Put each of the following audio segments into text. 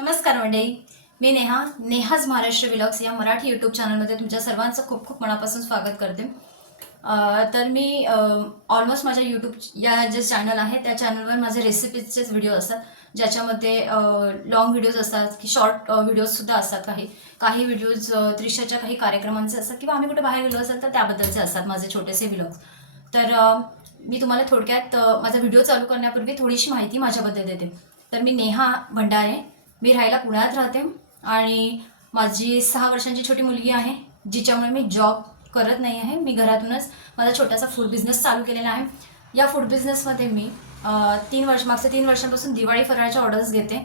नमस्कार मंडळी. मी नेहा नेहाज महाराष्ट्र विलॉग्स या मराठी यूट्यूब चॅनलमध्ये तुमच्या सर्वांचं खूप खूप मनापासून स्वागत करते. तर मी ऑलमोस्ट माझ्या यूट्यूब या जे चॅनल आहे त्या चॅनलवर माझे रेसिपीजचेच व्हिडिओ असतात. ज्याच्यामध्ये लॉंग व्हिडिओज असतात की शॉर्ट व्हिडिओजसुद्धा असतात काही. काही व्हिडिओज त्रिशाच्या काही कार्यक्रमांचे असतात किंवा आम्ही कुठे बाहेर गेलो असेल तर त्याबद्दलचे असतात माझे छोटेसे व्हिलॉग्स तर मी तुम्हाला थोडक्यात माझा व्हिडिओ चालू करण्यापूर्वी थोडीशी माहिती माझ्याबद्दल देते. तर मी नेहा भंडारे मी राहायला पुण्यात राहते आणि माझी सहा वर्षांची छोटी मुलगी आहे जिच्यामुळे मी जॉब करत नाही आहे. मी घरातूनच माझा छोटासा फूड बिझनेस चालू केलेला आहे. या फूड बिझनेसमध्ये मी तीन वर्ष मागच्या तीन वर्षांपासून दिवाळी फराळाच्या ऑर्डर्स घेते.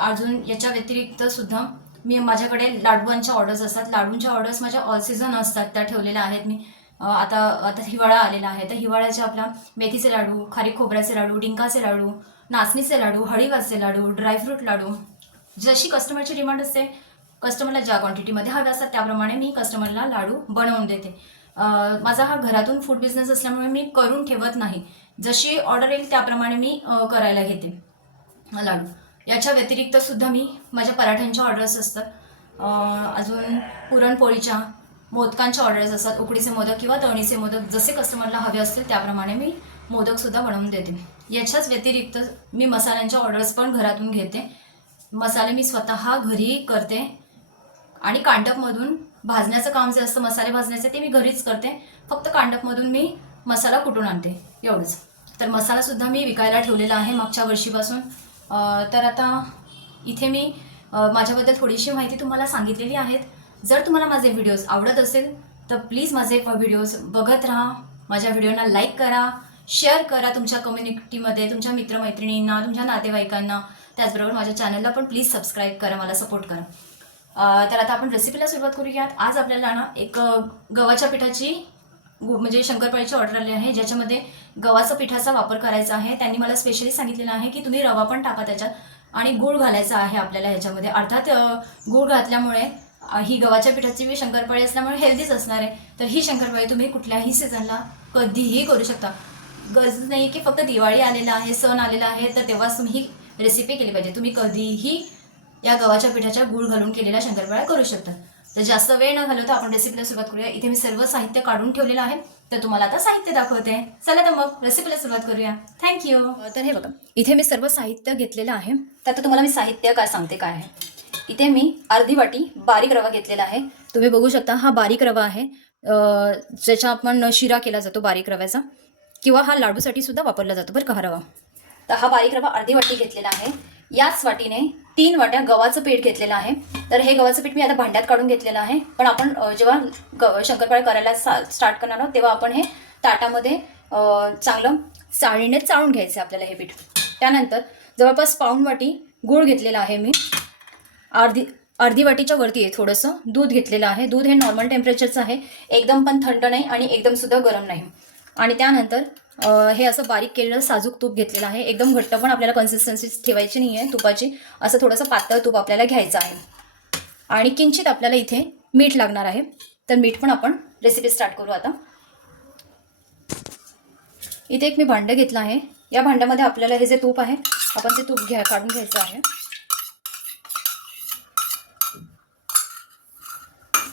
अजून याच्या व्यतिरिक्त सुद्धा मी माझ्याकडे लाडूंच्या ऑर्डर्स असतात. लाडूंच्या ऑर्डर्स माझ्या ऑल सीझन असतात त्या ठेवलेल्या आहेत मी. आता आता हिवाळा आलेला आहे. तर हिवाळ्याचे आपल्या मेथीचे लाडू खारी खोबऱ्याचे लाडू डिंकाचे लाडू नाचणीचे लाडू हळीवाचे लाडू ड्रायफ्रूट लाडू. जशी कस्टमरची डिमांड असते कस्टमरला ज्या क्वांटिटीमध्ये हव्या असतात त्याप्रमाणे मी कस्टमरला लाडू बनवून देते. माझा हा घरातून फूड बिझनेस असल्यामुळे मी करून ठेवत नाही. जशी ऑर्डर येईल त्याप्रमाणे मी करायला घेते लाडू. याच्या व्यतिरिक्त सुद्धा मी माझ्या पराठ्यांच्या ऑर्डर्स असतात. अजून पुरणपोळीच्या मोदकांच्या ऑर्डर्स असतात. उकडीचे मोदक किंवा तळणीचे मोदक जसे कस्टमरला हवे असतील त्याप्रमाणे मी मोदकसुद्धा बनवून देते. याच्याच व्यतिरिक्त मी मसाल्यांच्या ऑर्डर्स पण घरातून घेते. मसाले मी स्वतः घरी करते. आणि कांडपमधून भाजण्याचं काम जे असतं मसाले भाजण्याचे ते मी घरीच करते. फक्त कांडपमधून मी मसाला कुटून आणते एवढंच. तर मसालासुद्धा मी विकायला ठेवलेला आहे मागच्या वर्षीपासून. तर आता इथे मी माझ्याबद्दल थोडीशी माहिती तुम्हाला सांगितलेली आहेत. जर तुम्हाला माझे व्हिडिओज आवडत असेल तर प्लीज माझे व्हिडिओज बघत राहा. माझ्या व्हिडिओना लाईक करा. शेअर करा तुमच्या कम्युनिटीमध्ये तुमच्या मित्रमैत्रिणींना तुमच्या नातेवाईकांना. त्याचबरोबर माझ्या चॅनलला पण प्लीज सबस्क्राईब करा मला सपोर्ट करा. तर आता आपण रेसिपीला सुरुवात करूयात. आज आपल्याला ना एक गव्हाच्या पिठाची म्हणजे शंकरपाळीची ऑर्डर आली आहे ज्याच्यामध्ये गव्हाचं पिठाचा वापर करायचा आहे. त्यांनी मला स्पेशली सांगितलेलं आहे की तुम्ही रवा पण टाका त्याच्यात आणि गूळ घालायचा आहे आपल्याला ह्याच्यामध्ये. अर्थात गूळ घातल्यामुळे ही गव्हाच्या पिठाची शंकरपाळी असल्यामुळे हेल्दीच असणार आहे. तर ही शंकरपाळी तुम्ही कुठल्याही सीझनला कधीही करू शकता. गरज नाही की फक्त दिवाळी आलेला आहे सण आलेला आहे तर तेव्हाच तुम्ही ही रेसिपी केली पाहिजे. तुम्ही कधीही या गव्हाच्या पिठाच्या गूळ घालून केलेल्या शंकरपाळ्या करू शकता. तर जास्त वेळ न घालवता आपण रेसिपीला सुरुवात करूया. इथे मी सर्व साहित्य काढून ठेवलेलं आहे. तर तुम्हाला आता साहित्य दाखवते. चला तर मग रेसिपीला सुरुवात करूया. थँक्यू तर हे बघा. इथे मी सर्व साहित्य घेतलेलं आहे. तर आता तुम्हाला मी साहित्य काय सांगते काय आहे? इथे मी अर्धी वाटी बारीक रवा घेतलेला आहे. तुम्ही बघू शकता हा बारीक रवा आहे. ज्याच्या ज्याचा आपण शिरा केला जातो बारीक रव्याचा. किंवा हा लाडूसाठी सुद्धा वापरला जातो बरं का रवा? तर हा बारीक रवा अर्धी वाटी घेतलेला आहे. याच वाटीने तीन वाट्या गव्हाचं पीठ घेतलेलं आहे. तर हे गव्हाचं पीठ मी आता भांड्यात काढून घेतलेलं आहे. पण आपण जेव्हा ग शंकरपाळे करायला सा स्टार्ट करणार आहोत तेव्हा आपण हे ताटामध्ये चांगलं चाळणीने चाळून घ्यायचं आहे आपल्याला हे पीठ. त्यानंतर जवळपास पाऊण वाटी गूळ घेतलेला आहे मी. अर्धी अर्धी वाटीच्या वरती आहे थोडंसं दूध घेतलेलं आहे. दूध हे नॉर्मल टेम्परेचरचं आहे. एकदम पण थंड नाही आणि एकदम सुद्धा गरम नाही. आणि त्यानंतर हे असं बारीक केलेलं साजूक तूप घेतलेलं आहे. एकदम घट्ट पण आपल्याला कन्सिस्टन्सी ठेवायची नाही आहे तुपाची असं थोडंसं पातळ तूप आपल्याला घ्यायचं आहे. आणि किंचित आपल्याला इथे मीठ लागणार आहे. तर मीठ पण आपण रेसिपी स्टार्ट करू आता. इथे एक मी भांडं घेतलं आहे. या भांड्यामध्ये आपल्याला हे जे तूप आहे आपण ते तूप घ्या काढून घ्यायचं आहे.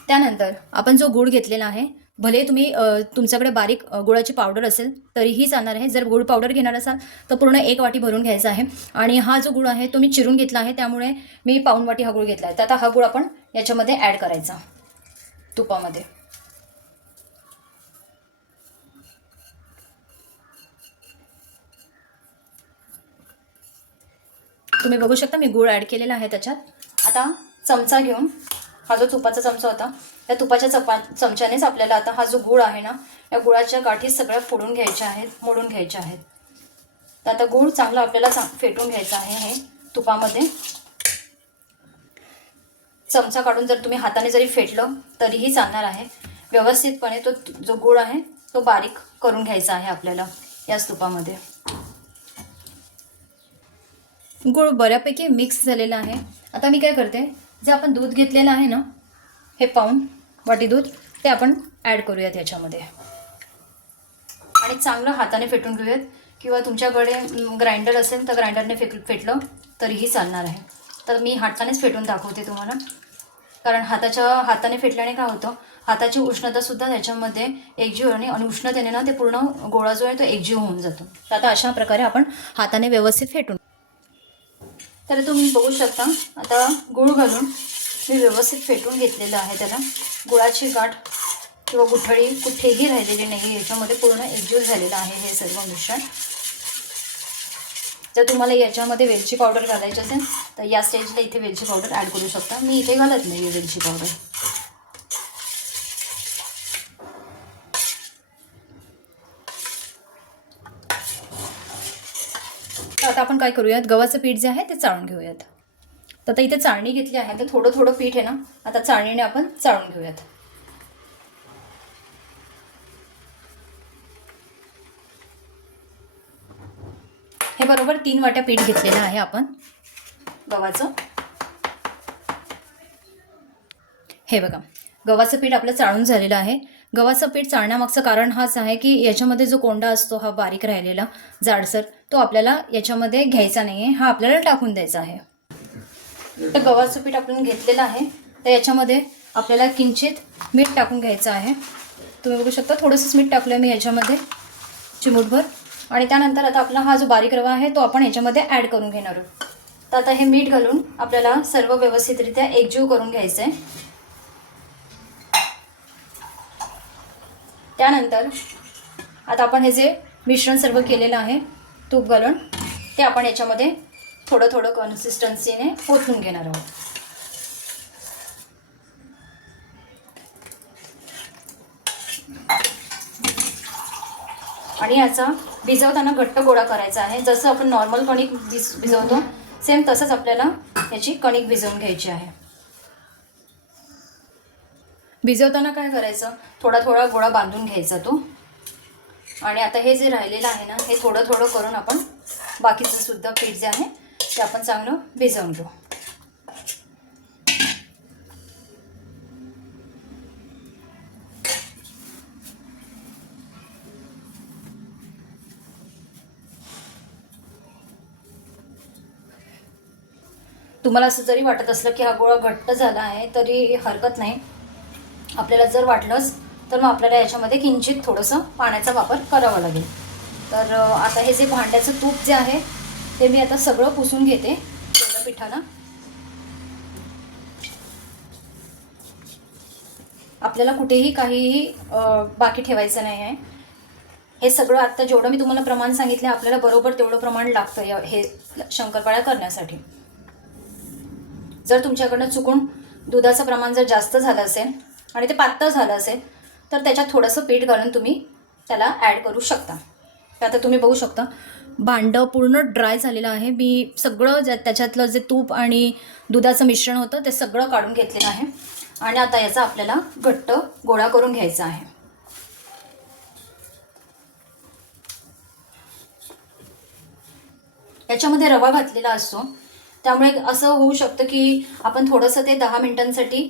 त्यानंतर आपण जो गूळ घेतलेला आहे भले तुम्ही तुमच्याकडे बारीक गुळाची पावडर असेल तरीही चालणार आहे. जर गुळ पावडर घेणार असाल तर पूर्ण एक वाटी भरून घ्यायचा आहे. आणि हा जो गुळ आहे तो मी चिरून घेतला आहे त्यामुळे मी पाऊण वाटी हा गुळ घेतला आहे. तर आता हा गुळ आपण याच्यामध्ये ॲड करायचा. तुपामध्ये. तुम्ही बघू शकता मी गूळ ॲड केलेला आहे त्याच्यात. आता चमचा घेऊन हा जो तुपाचा चमचा होता त्या तुपाच्या चपा चमच्यानेच आपल्याला आता हा जो गुळ आहे ना या गुळाच्या गाठी सगळ्या फोडून घ्यायच्या आहेत मोडून घ्यायच्या आहेत. तर आता गुळ चांगला आपल्याला चा फेटून घ्यायचा आहे हे तुपामध्ये. चमचा काढून जर तुम्ही हाताने जरी फेटलं तरीही चालणार आहे. व्यवस्थितपणे तो जो गुळ आहे तो बारीक करून घ्यायचा आहे आपल्याला याच तुपामध्ये. गुळ बऱ्यापैकी मिक्स झालेला आहे. आता मी काय करते जे आपण दूध घेतलेलं आहे ना हे पाहून वाटी दूध ते आपण ॲड करूयात याच्यामध्ये. आणि चांगलं हाताने फेटून घेऊयात. किंवा तुमच्याकडे ग्राइंडर असेल तर ग्राइंडरने फेक फेटलं तरीही चालणार आहे. तर मी हातानेच फेटून दाखवते तुम्हाला. कारण हाताच्या हाताने फेटल्याने काय होतं? हाताची उष्णतासुद्धा त्याच्यामध्ये एकजीव होणे आणि उष्णतेने ना ते पूर्ण गोळा जो आहे तो एकजीव होऊन जातो. तर आता अशा प्रकारे आपण हाताने व्यवस्थित फेटून तर तुम्ही बघू शकता आता गुळ घालून मी व्यवस्थित फेटून घेतलेलं आहे त्याला गुळाची गाठ किंवा गुठळी कुठेही राहिलेली नाही याच्यामध्ये पूर्ण एकजीव झालेलं आहे हे सर्व मिश्रण. जर तुम्हाला याच्यामध्ये वेलची पावडर घालायची असेल तर या स्टेजला इथे वेलची पावडर ॲड करू शकता. मी इथे घालत नाही आहे वेलची पावडर. आता आपण काय करूयात? गव्हाचं पीठ जे आहे ते चाळून घेऊयात. तर आता इथे चाळणी घेतली आहे. तर थोडं थोडं पीठ आहे ना आता चाळणीने आपण चाळून घेऊयात. हे बरोबर तीन वाट्या पीठ घेतलेलं आहे आपण. गव्हाचं. हे बघा गव्हाचं पीठ आपलं चाळून झालेलं आहे. गव्हाचं पीठ चाळण्यामागचं कारण हाच आहे की याच्यामध्ये जो कोंडा असतो हा बारीक राहिलेला जाडसर तो आपल्याला याच्यामध्ये घ्यायचा नाही आहे हा आपल्याला टाकून द्यायचा आहे. तर गव्हाचं पीठ आपण घेतलेलं आहे. तर याच्यामध्ये आपल्याला किंचित मीठ टाकून घ्यायचं आहे. तुम्ही बघू शकता थोडंसंच मीठ टाकलं आहे मी याच्यामध्ये चिमूटभर. आणि त्यानंतर आता आपला हा जो बारीक रवा आहे तो आपण याच्यामध्ये ॲड करून घेणार आहोत. तर आता हे मीठ घालून आपल्याला सर्व व्यवस्थितरित्या एकजीव करून घ्यायचं आहे त्यानंतर आता आपण हे जे मिश्रण सर्व केलेलं आहे तूप घालून ते आपण याच्यामध्ये थोडं थोडं कन्सिस्टन्सीने पोचून घेणार आहोत. आणि याचा भिजवताना घट्ट गोळा करायचा आहे. जसं आपण नॉर्मल कणिक भिज भिजवतो सेम तसंच आपल्याला याची कणिक भिजवून घ्यायची आहे. भिजवताना काय करायचं? थोडा थोडा गोळा बांधून घ्यायचा तो. आणि आता हे जे राहिलेलं आहे ना हे थोडं थोडं करून आपण बाकीचं सुद्धा पीठ जे आहे ते आपण चांगलं भिजवून घेऊ. तुम्हाला असं जरी वाटत असलं की हा गोळा घट्ट झाला आहे तरी हरकत नाही. आपल्याला जर वाटलंच तर मग आपल्याला याच्यामध्ये किंचित थोडंसं पाण्याचा वापर करावा लागेल. तर आता हे जे भांड्याचं तूप जे आहे ते मी आता सगळं पुसून घेते तेवढं पिठाला आपल्याला कुठेही काहीही बाकी ठेवायचं नाही आहे. हे सगळं आत्ता जेवढं मी तुम्हाला प्रमाण सांगितलं आपल्याला बरोबर तेवढं प्रमाण लागतं या हे शंकरपाळ्या करण्यासाठी. जर तुमच्याकडनं चुकून दुधाचं प्रमाण जर जास्त झालं असेल आणि ते पातळ झालं असेल तर त्याच्यात थोडंसं पीठ घालून तुम्ही त्याला ॲड करू शकता. आता तुम्ही बघू शकता भांडं पूर्ण ड्राय झालेलं आहे. मी सगळं ज्या त्याच्यातलं जे तूप आणि दुधाचं मिश्रण होतं ते सगळं काढून घेतलेलं आहे. आणि आता याचा आपल्याला घट्ट गोळा करून घ्यायचा आहे. याच्यामध्ये रवा घातलेला असतो. त्यामुळे असं होऊ शकतं की आपण थोडंसं ते दहा मिनिटांसाठी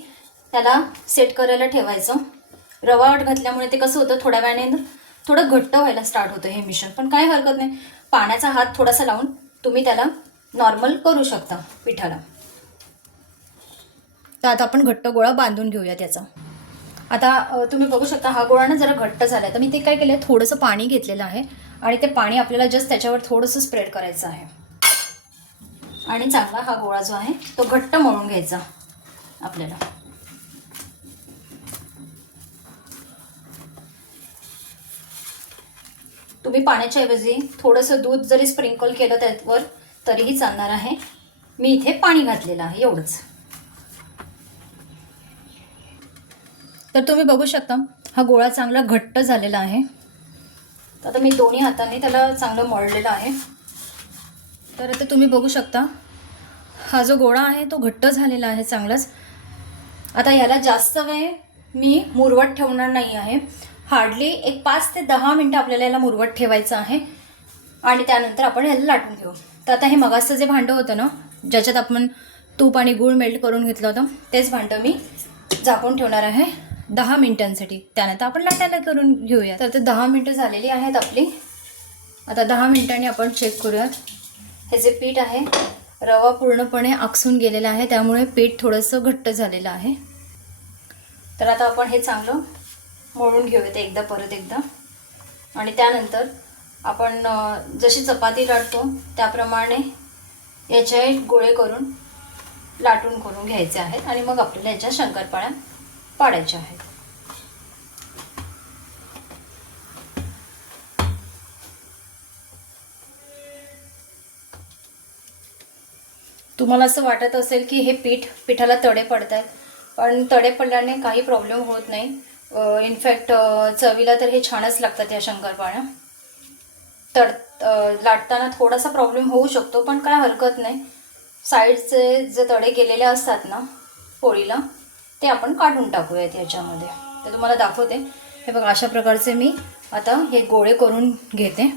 त्याला सेट करायला ठेवायचं. रवा घातल्यामुळे ते कसं होतं थोड्या वेळाने थोडं घट्ट व्हायला स्टार्ट होतं हे मिश्रण पण काय हरकत नाही. पाण्याचा हात थोडासा लावून तुम्ही त्याला नॉर्मल करू शकता पिठाला. तर आता आपण घट्ट गोळा बांधून घेऊया त्याचा. आता तुम्ही बघू शकता हा गोळा ना जरा घट्ट झाला आहे तर मी ते काय केलं आहे थोडंसं पाणी घेतलेलं आहे आणि ते पाणी आपल्याला जस्ट त्याच्यावर थोडंसं स्प्रेड करायचं आहे. आणि चांगला हा गोळा जो आहे तो घट्ट मळून घ्यायचा आपल्याला. तुम्ही पाण्याच्या ऐवजी थोडंसं दूध जरी स्प्रिंकल केलं त्यावर तरीही चालणार आहे. मी इथे पाणी घातलेलं आहे एवढंच. तर तुम्ही बघू शकता हा गोळा चांगला घट्ट झालेला आहे. तर आता मी दोन्ही हाताने त्याला चांगलं मळलेलं आहे. तर आता तुम्ही बघू शकता हा जो गोळा आहे तो घट्ट झालेला आहे चांगलाच. आता ह्याला जास्त वेळ मी मुरवट ठेवणार नाही आहे. हार्डली एक पाच ते दहा मिनटं आपल्याला याला मुरवत ठेवायचं आहे. आणि त्यानंतर आपण याला लाटून घेऊ. तर आता हे मगाचं जे भांडं होतं ना ज्याच्यात आपण तूप आणि गूळ मेल्ट करून घेतलं होतं तेच भांडं मी झाकून ठेवणार आहे दहा मिनटांसाठी. त्यानंतर आपण लाटायला करून घेऊया तर ते दहा मिनटं झालेली आहेत आपली. आता दहा मिनटांनी आपण चेक करूयात. हे जे पीठ आहे रवा पूर्णपणे आकसून गेलेला आहे त्यामुळे पीठ थोडंसं घट्ट झालेलं आहे. तर आता आपण हे चांगलं मळून घेऊयात एकदा परत एकदा. आणि त्यानंतर आपण जशी चपाती लाटतो त्याप्रमाणे याचे गोळे करून लाटून करून घ्यायचे आहेत आणि मग आपल्याला याच्या शंकरपाळ्या पाडायच्या आहेत. तुम्हाला असं वाटत असेल की हे पीठ पिठाला तडे पडत आहेत पण तडे पडल्याने काही प्रॉब्लेम होत नाही. इनफॅक्ट चवीला तर हे छानच लागतात या शंकरपाळ्या. तड लाटताना थोडासा प्रॉब्लेम होऊ शकतो पण काय हरकत नाही. साईडचे जे तडे गेलेले असतात ना पोळीला ते आपण काढून टाकूयात याच्यामध्ये. ते तुम्हाला दाखवते. हे बघा अशा प्रकारचे मी आता हे गोळे करून घेते.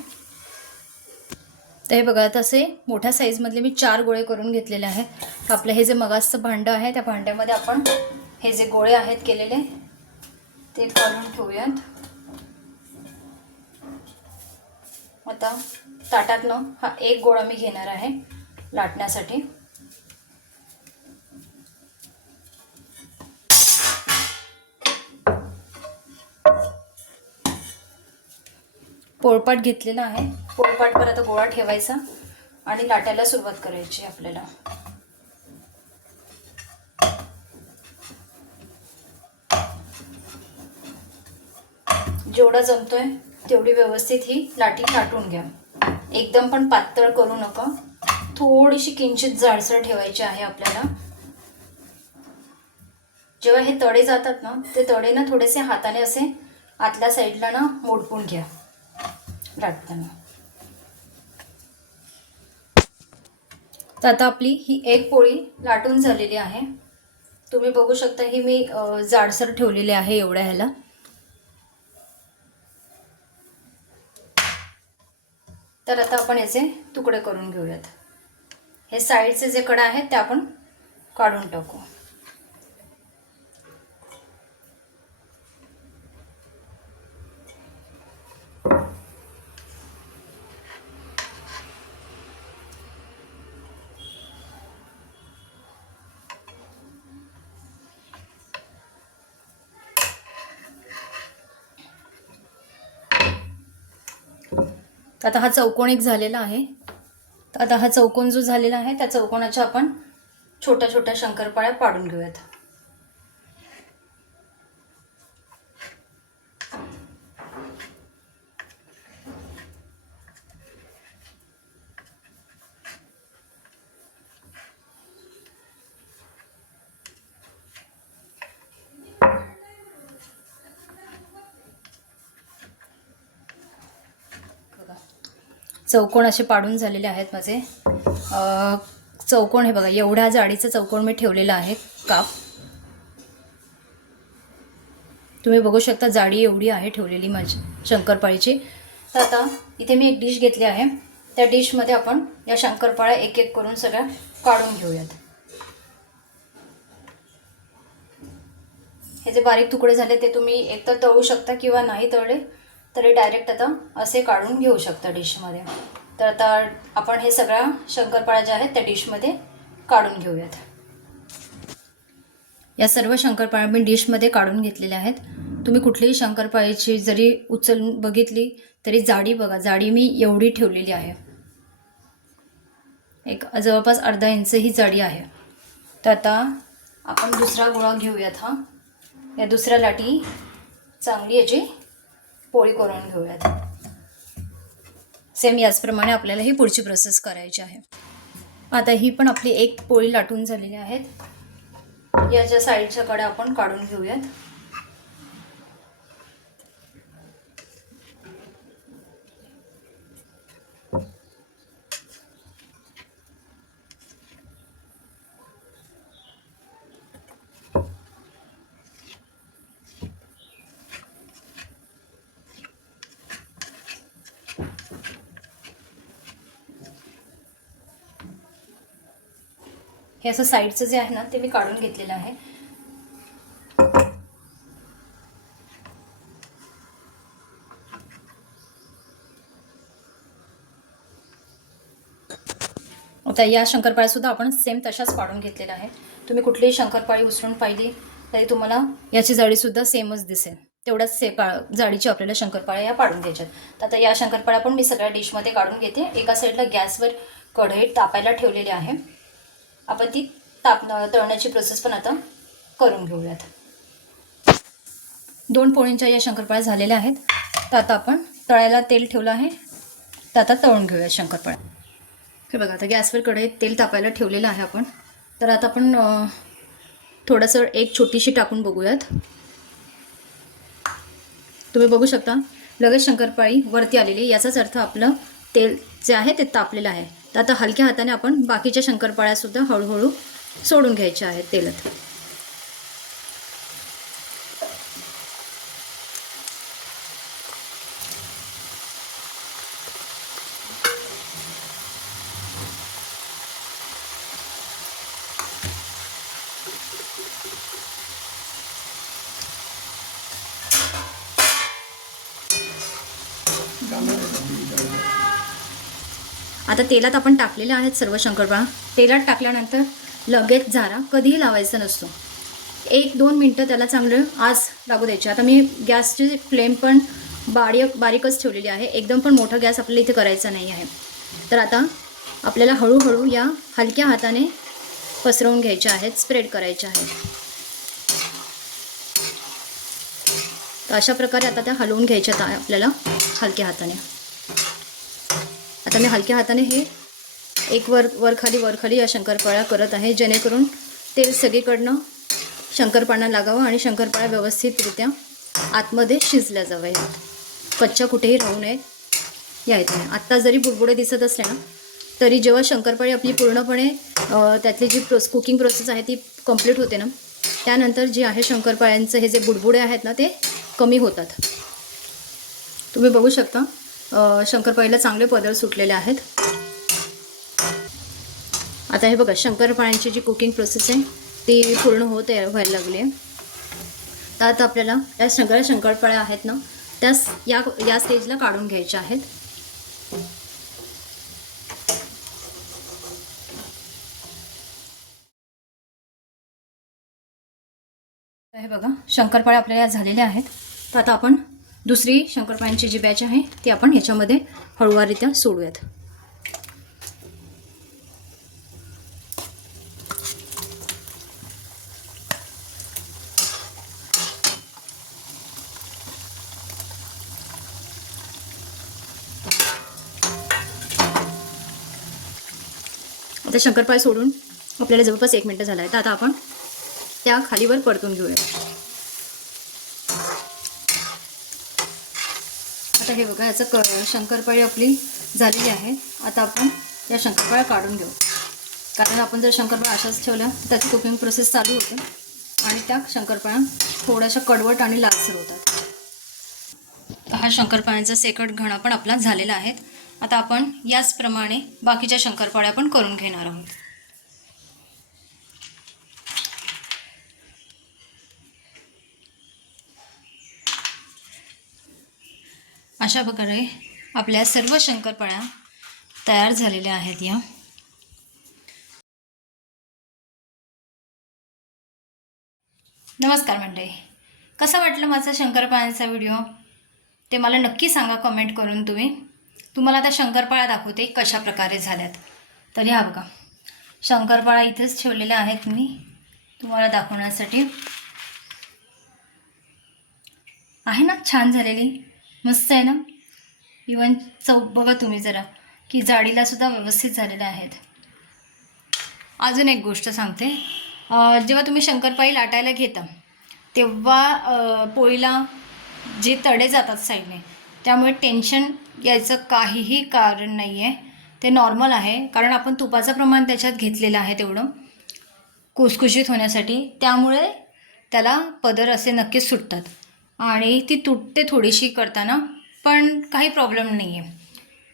तर हे बघा तसे मोठ्या साईजमधले मी चार गोळे करून घेतलेले आहेत. आपलं हे जे मगासचं भांडं आहे त्या भांड्यामध्ये आपण हे जे गोळे आहेत केलेले ते काढून ठेवूयात. आता ताटातनं हा एक गोळा मी घेणार आहे लाटण्यासाठी. पोळपाट घेतलेला आहे. पोळपाटवर आता गोळा ठेवायचा आणि लाटायला सुरुवात करायची आपल्याला. जेवढा जमतोय तेवढी व्यवस्थित ही लाटी लाटून घ्या. एकदम पण पातळ करू नका. थोडीशी किंचित जाडसर ठेवायची आहे आपल्याला. जेव्हा हे तडे जातात ना ते तडे ना थोडेसे हाताने असे आतल्या साईडला ना मोडपून घ्या. लाटताना. तर आता आपली ही एक पोळी लाटून झालेली आहे. तुम्ही बघू शकता ही मी जाडसर ठेवलेली आहे एवढ्या ह्याला. तर आता आपण याचे तुकडे करून घेऊयात. हे साईडचे जे कडा आहेत ते आपण काढून टाकू. आता हा चौकोन एक झालेला आहे. तर आता हा चौकोन जो झालेला आहे त्या चौकोनाच्या आपण छोट्या छोट्या शंकरपाळ्या पाडून घेऊयात. चौकोन असे पाडून झालेले आहेत माझे. चौकोन हे बघा एवढ्या जाडीचं चौकोन मी ठेवलेलं आहे काप. तुम्ही बघू शकता जाडी एवढी आहे ठेवलेली माझी शंकरपाळीची. तर आता इथे मी एक डिश घेतली आहे. त्या डिशमध्ये आपण या शंकरपाळ्या एक एक करून सगळ्या काढून घेऊयात. हे जे बारीक तुकडे झाले ते तुम्ही एकतर तळू शकता किंवा नाही तळले तरी डायरेक्ट आता असे काढून घेऊ शकता डिशमध्ये तर आता आपण हे सगळ्या शंकरपाळ्या ज्या आहेत त्या डिशमध्ये काढून घेऊयात. या सर्व शंकरपाळ्या मी डिशमध्ये काढून घेतलेल्या आहेत. तुम्ही कुठलीही शंकरपाळीची जरी उचलून बघितली तरी जाडी बघा. जाडी मी एवढी ठेवलेली आहे. एक जवळपास अर्धा इंच ही जाडी आहे. तर आता आपण दुसरा गोळा घेऊयात हा. या दुसऱ्या लाटी चांगली याची पोळी करून घेऊयात. सेम याचप्रमाणे आपल्याला ही पुढची प्रोसेस करायची आहे. आता ही पण आपली एक पोळी लाटून झालेली आहेत. याच्या साईडच्या कडे आपण काढून घेऊयात. हे असं साईडचं जे आहे ना ते मी काढून घेतलेलं आहे. आता या शंकरपाळ्यासुद्धा आपण सेम तशाच पाडून घेतलेला आहे तुम्ही कुठलीही शंकरपाळी उचलून पाहिली तरी तुम्हाला याची जाडीसुद्धा सेमच दिसेल. तेवढ्याच से पा जाडीची आपल्याला शंकरपाळ्या या पाडून घ्यायच्यात तर आता या शंकरपाळ्या पण मी सगळ्या डिशमध्ये काढून घेते. एका साईडला गॅसवर कढई तापायला ठेवलेली आहे. आपण ती ताप तळण्याची प्रोसेस पण आता करून घेऊयात. दोन पोळींच्या या शंकरपाळ्या झालेल्या आहेत. तर आता आपण तळायला तेल ठेवलं आहे. तर आता तळून घेऊया शंकरपाळ्या. हे बघा आता गॅसवर कडे तेल तापायला ठेवलेलं आहे आपण. तर आता आपण थोडंसं एक छोटीशी टाकून बघूयात. तुम्ही बघू शकता लगेच शंकरपाळी वरती आलेली याचाच अर्थ आपलं तेल जे आहे ते तापलेलं आहे. तर आता हलक्या हाताने आपण बाकीच्या शंकरपाळ्यासुद्धा हळूहळू सोडून घ्यायच्या आहेत तेलात. आता तेलात आपण टाकलेले आहेत सर्व शंकरपाळा. तेलात टाकल्यानंतर लगेच झारा. कधीही लावायचा नसतो. एक दोन मिनटं त्याला चांगलं आज लागू द्यायचे. आता मी गॅसची फ्लेम पण बारीक बारीकच ठेवलेली आहे. एकदम पण मोठा गॅस आपल्याला इथे करायचा नाही आहे. तर आता आपल्याला हळूहळू या हलक्या हाताने पसरवून घ्यायच्या आहेत. स्प्रेड करायच्या आहेत. तर अशा प्रकारे आता त्या हलवून घ्यायच्या आहेत आपल्याला हलक्या हाताने. आता मी हलक्या हाताने हे एक वर वरखाली वरखाली या शंकरपाळ्या करत आहे. जेणेकरून तेल सगळीकडनं शंकरपाळ्यांना लागावं आणि शंकरपाळ्या व्यवस्थितरित्या आतमध्ये शिजल्या जाव्या कच्च्या कुठेही राहू नये या इथे आत्ता जरी बुडबुडे दिसत असले ना तरी जेव्हा शंकरपाळी आपली पूर्णपणे त्यातली जी प्रोस कुकिंग प्रोसेस आहे ती कंप्लीट होते ना त्यानंतर जे आहे शंकरपाळ्यांचं हे जे बुडबुडे आहेत ना ते कमी होतात. तुम्ही बघू शकता. शंकरपाळीला चांगले पदर सुटलेले आहेत. आता हे बघा शंकरपाळ्यांची जी कुकिंग प्रोसेस आहे ती पूर्ण होत व्हायला लागली आहे. तर आता आपल्याला या सगळ्या शंकरपाळ्या आहेत ना त्या या या स्टेजला काढून घ्यायच्या आहेत. हे बघा शंकरपाळ्या आपल्याला झालेल्या आहेत. तर आता आपण दुसरी शंकरपाळ्यांची जी बॅच आहे ती आपण ह्याच्यामध्ये हळूवाररित्या सोडूयात. आता शंकरपाळ सोडून आपल्याला जवळपास एक मिनटं झाला आहे. तर आता आपण त्या खालीवर परतून घेऊया आता हे बघा याचं क शंकरपाळी आपली झालेली आहे. आता आपण या शंकरपाळ्या काढून घेऊ. कारण आपण जर शंकरपाळ्या अशाच ठेवल्या तर त्याची कुकिंग प्रोसेस चालू होते. आणि त्या शंकरपाळ्या थोड्याशा कडवट आणि लालसर होतात. हा शंकरपाळ्यांचा सेकट घणा पण आपला झालेला आहे. आता आपण याचप्रमाणे बाकीच्या शंकरपाळ्या पण करून घेणार आहोत. अशा प्रकारे आपल्या सर्व शंकरपाळ्या तयार झालेल्या आहेत या. नमस्कार मंडळी. कसं वाटलं माझा शंकरपाळ्यांचा व्हिडिओ? ते मला नक्की सांगा कमेंट करून तुम्ही. तुम्हाला आता शंकरपाळ्या दाखवते कशा प्रकारे झाल्यात. तरी ह्या बघा. शंकरपाळ्या इथेच ठेवलेल्या आहेत मी तुम्हाला दाखवण्यासाठी. आहे ना? छान झालेली. मस्त आहे ना? इवन चव बघा तुम्ही जरा की जाडीला सुद्धा व्यवस्थित झालेल्या आहेत. अजून एक गोष्ट सांगते. जेव्हा तुम्ही शंकरपाळी लाटायला घेता तेव्हा पोळीला जे तडे जातात साईडने त्यामुळे टेन्शन यायचं काहीही कारण नाही आहे ते नॉर्मल आहे कारण आपण तुपाचं प्रमाण त्याच्यात घेतलेलं आहे तेवढं कुसकुशीत होण्यासाठी. त्यामुळे त्याला पदर असे नक्कीच सुटतात. आणि ती तुटते थोडीशी करताना पण काही प्रॉब्लेम नाही आहे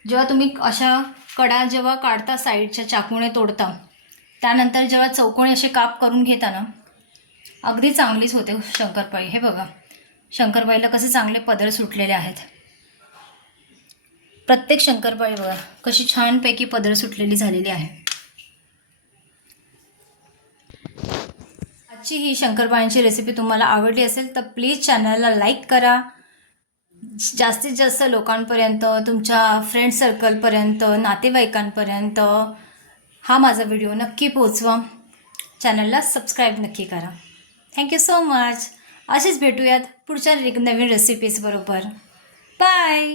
जेव्हा तुम्ही अशा कडा जेव्हा काढता साईडच्या चाकूने तोडता त्यानंतर जेव्हा चौकोनी असे काप करून घेता ना अगदी चांगलीच होते हो शंकरपाळी. हे बघा शंकरपाळीला कसे चांगले पदर सुटलेले आहेत. प्रत्येक शंकरपाळी बघा कशी छानपैकी पदर सुटलेली झालेली आहे. आजची ही शंकरपाळ्यांची रेसिपी तुम्हाला आवडली असेल तर प्लीज चॅनलला लाईक करा. जास्तीत जास्त लोकांपर्यंत तुमच्या फ्रेंड सर्कलपर्यंत नातेवाईकांपर्यंत हा माझा व्हिडिओ नक्की पोचवा चॅनलला सबस्क्राईब नक्की करा. थँक्यू सो मच असेच भेटूयात पुढच्या एक नवीन रेसिपीजबरोबर बाय